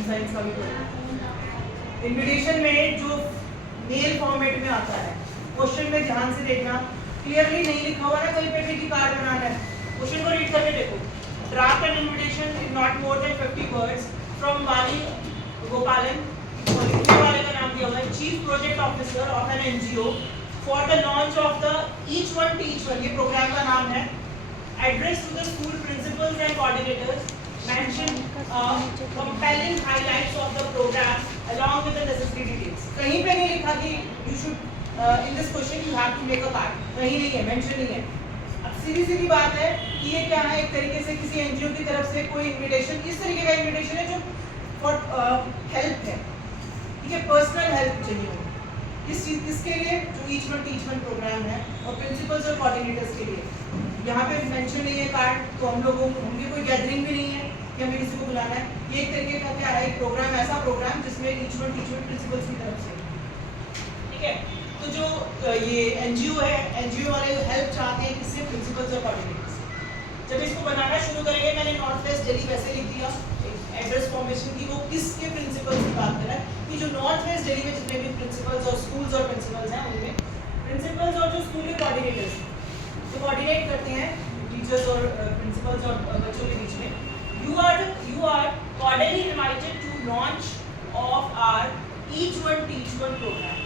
Home science का भी invitation में जो मेल फॉर्मेट में आता है, क्वेश्चन में ध्यान से देखना, क्लियरली नहीं लिखा हुआ है कहीं पे भी कार्ड बनाना है, क्वेश्चन को रीड करके देखो। Draft an invitation in not more than 50 words from वाली गोपालन, लिखने वाले का नाम दिया हुआ है chief project officer of an NGO for the launch of the each one teach one, ये प्रोग्राम का नाम है। Address to the school principals and coordinators, mention compelling highlights of the program along with the necessary details। कहीं पे नहीं लिखा कि you should in this question you have to make a card, कहीं नहीं है, mention नहीं है। अब सीधी सीधी बात है कि ये क्या है, एक तरीके से किसी एनजीओ की तरफ से कोई इन्विटेशन, इस तरीके का इन्विटेशन है जो फॉर हेल्प है, ठीक है, पर्सनल हेल्प चाहिए हो, किस चीज किसके लिए, जो each one teach one programme है और प्रिंसिपल्स और कोऑर्डिनेटर्स के लिए। यहाँ पे मेंशन नहीं है कार्ड, तो हम लोगों उनकी कोई गैदरिंग भी नहीं है कि हमें किसी को बुलाना है। ये एक तरीके का क्या है, एक प्रोग्राम, ऐसा प्रोग्राम जिसमें each one teach one principles की तरफ से, ठीक है। तो जो ये एनजीओ है, एनजीओ वाले हेल्प चाहते हैं किससे, प्रिंसिपल्स और कोऑर्डिनेटर्स से। जब इसको बनाना शुरू करेंगे, मैंने नॉर्थ वेस्ट दिल्ली वैसे लिख दिया एड्रेस फॉर्मेशन की, वो किसके प्रिंसिपल्स की बात कर रहा है कि जो नॉर्थ वेस्ट दिल्ली में जितने भी प्रिंसिपल्स और स्कूल्स और प्रिंसिपल्स हैं, उनमें प्रिंसिपल्स और जो स्कूल के कोऑर्डिनेटर्स जो कोऑर्डिनेट करते हैं टीचर्स और प्रिंसिपल्स और बच्चों के बीच में, you are cordially invited to launch of our each one teach one program।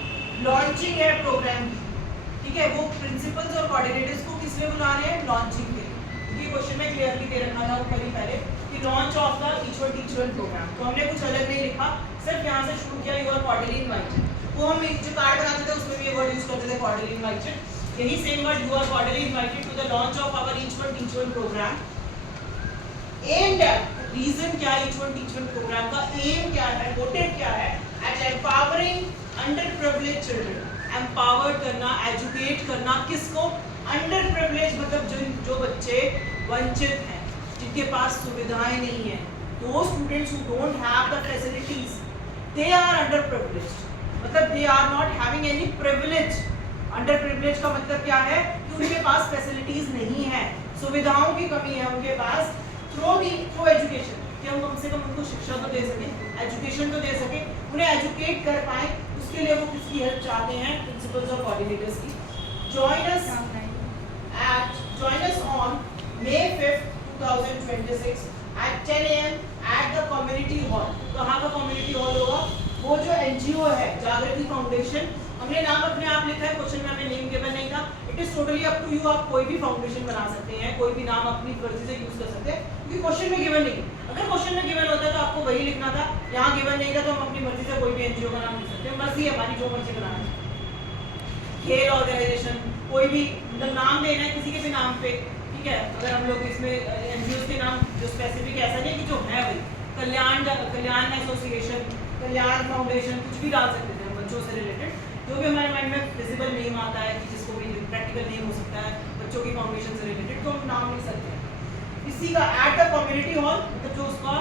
Launching है प्रोग्राम की, ठीक है, वो प्रिंसिपल्स और कोऑर्डिनेटर्स को किस लिए बुला रहे हैं, लॉन्चिंग के लिए। ये क्वेश्चन में क्लियरली दे रखा था ऊपर ही पहले कि launch of the each one teach one programme, तो हमने कुछ अलग नहीं लिखा, सिर्फ यहाँ से शुरू किया, यू आर कॉर्डियली इनवाइटेड। वो हम जो कार्ड बनाते थे उसमें भी ये वर्ड यूज करते थे, कॉर्डियली इनवाइटेड, यही same word, you are cordially invited to the launch of our each one teach one programme. Aimed reason क्या है each one teach one programme का, एम क्या है, मोटिव क्या है, at empowering under privilege children, empowered करना, educate करना, किसको, अंडर प्रिविलेज मतलब जो बच्चे वंचित हैं, जिनके पास सुविधाएं नहीं है, दो students who don't have the facilities, they are underprivileged, मतलब they are not having any privilege. Underprivilege का मतलब क्या है कि उनके पास फैसिलिटीज नहीं है, सुविधाओं की कमी है उनके पास, थ्रू एजुकेशन, कि हम कम से कम उनको शिक्षा तो दे सकें, एजुकेशन तो दे सकें, उन्हें एजुकेट कर पाएं, उसके लिए वो किसकी हेल्प चाहते हैं, प्रिंसिपल्स और कोऑर्डिनेटर्स की। Join us on May 5th, 2026 at 10 AM at the community hall। कहाँ का community hall होगा, वो जो एनजीओ है जागृति फाउंडेशन, हमने नाम अपने आप लिखा है, क्वेश्चन में हमें नेम गिवन नहीं था, it is totally up to you, आप कोई भी फाउंडेशन बना सकते हैं, कोई भी नाम अपनी मर्जी से यूज कर सकते हैं, क्योंकि क्वेश्चन में गिवन नहीं, अगर क्वेश्चन में गिवन होता तो आपको वही लिखना था, यहाँ गिवन नहीं था तो हम अपनी मर्जी से कोई भी एनजीओ का नाम लिख सकते हैं, मर्जी है हमारी, जो मर्जी बनाना है। खेल ऑर्गेनाइजेशन, कोई भी मतलब नाम देना है किसी के भी नाम पे, ठीक है, अगर हम लोग इसमें एनजीओ के नाम जो स्पेसिफिक ऐसा नहीं कि जो है वही, कल्याण एसोसिएशन, कल्याण फाउंडेशन, कुछ भी डाल सकते थे बच्चों से रिलेटेड, जो भी हमारे माइंड में विजिबल नेम आता है कि जिसको भी प्रैक्टिकल नेम हो सकता है बच्चों की फाउंडेशन से रिलेटेड, तो हम नाम लिख सकते हैं। इसी का एट द कम्युनिटी हॉल, मतलब जो उसका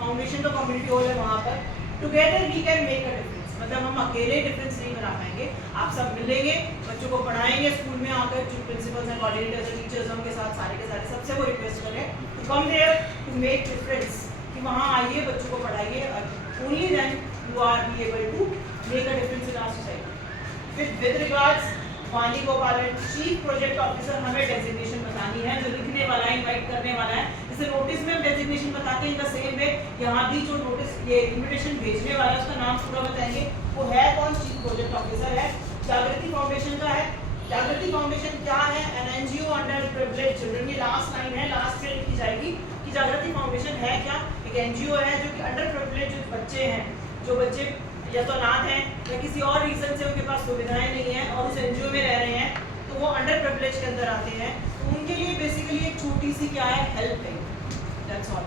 फाउंडेशन का कम्युनिटी हॉल है वहाँ पर, together we can make a difference, मतलब हम अकेले डिफरेंस नहीं बना पाएंगे, आप सब मिलेंगे, बच्चों को पढ़ाएंगे, स्कूल में आकर जो प्रिंसिपल्स हैं, कोऑर्डिनेटर्स हैं, टीचर्स हैं, उनके साथ सारे के सारे सबसे वो रिक्वेस्ट करें to come there to make difference, कि वहाँ आइए, बच्चों को पढ़ाइए, only then you are be able to make a difference in our society. With regards Vani Gopalan chief project officer, हमें डेजिग्नेशन बतानी है, जो लिखने वाला है, इनवाइट करने वाला है, जैसे नोटिस में हम डेजिग्नेशन बताते हैं, इन द सेम वे यहाँ भी जो नोटिस ये इन्विटेशन भेजने वाला है उसका नाम पूरा बताएंगे, वो है कौन, चीफ प्रोजेक्ट ऑफिसर है, जागृति फाउंडेशन का है। जागृति फाउंडेशन क्या है, an NGO under privilege children, ये लास्ट लाइन है, लास्ट में लिखी जाएगी कि जागृति फाउंडेशन है क्या, एक एनजीओ है जो कि अंडर प्रिविलेज बच्चे हैं, जो बच्चे या तो अनाथ हैं या किसी और रीजन से उनके पास सुविधाएं नहीं है और उस एनजीओ में रह रहे हैं, तो वो अंडर प्रिविलेज के अंदर आते हैं, तो उनके लिए बेसिकली एक छोटी सी क्या है, हेल्प है, दैट्स ऑल।